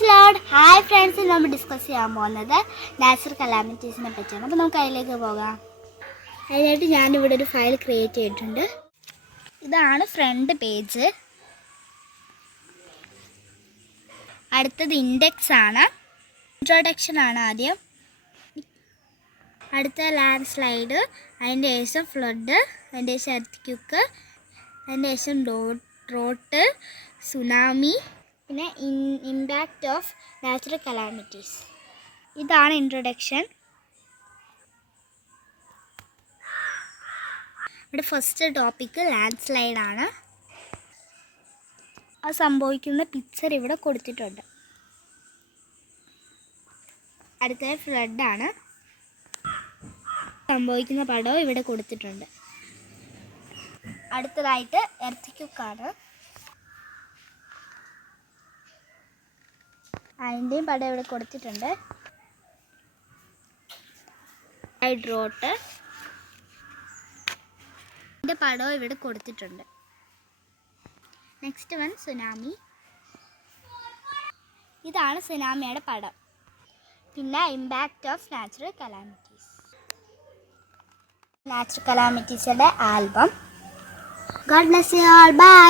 Price lord. Hi friends, നമ്മൾ discuss ചെയ്യാൻ പോകുന്നത് നാച്ചുറൽ കലാമിറ്റീസിനെ പറ്റിയാണ്. അപ്പോൾ നമുക്ക് അതിലേക്ക് പോകാം. അതിനായിട്ട് ഞാനിവിടെ ഒരു ഫയൽ ക്രിയേറ്റ് ചെയ്തിട്ടുണ്ട്. ഇതാണ് ഫ്രണ്ട് പേജ്. അടുത്തത് ഇൻഡെക്സ് ആണ്. ഇൻട്രൊഡക്ഷൻ ആണ് ആദ്യം. അടുത്ത ലാൻഡ് സ്ലൈഡ്, അതിൻ്റെ ശേഷം ഫ്ലഡ്, അതിൻ്റെ ശേഷം എർത്ത്, അതിൻ്റെ ശേഷം ഡ്രോട്ട്, സുനാമി, പിന്നെ ഇമ്പാക്റ്റ് ഓഫ് നാച്ചുറൽ കലാമിറ്റീസ്. ഇതാണ് ഇൻട്രൊഡക്ഷൻ. ഇവിടെ ഫസ്റ്റ് ടോപ്പിക്ക് ലാൻഡ് സ്ലൈഡാണ്. അത് സംഭവിക്കുന്ന പിക്ചർ ഇവിടെ കൊടുത്തിട്ടുണ്ട്. അടുത്തത് ഫ്ലഡാണ്. സംഭവിക്കുന്ന പടവും ഇവിടെ കൊടുത്തിട്ടുണ്ട്. അടുത്തതായിട്ട് എർത്ത്, അതിൻ്റെയും പടം ഇവിടെ കൊടുത്തിട്ടുണ്ട്. ഡ്രോട്ട്, ഇതിൻ്റെ പടവും ഇവിടെ കൊടുത്തിട്ടുണ്ട്. Next one tsunami. ഇതാണ് സുനാമിയുടെ പടം. പിന്നെ ഇമ്പാക്റ്റ് ഓഫ് നാച്ചുറൽ കലാമിറ്റീസിൻ്റെ album. God bless you all. By.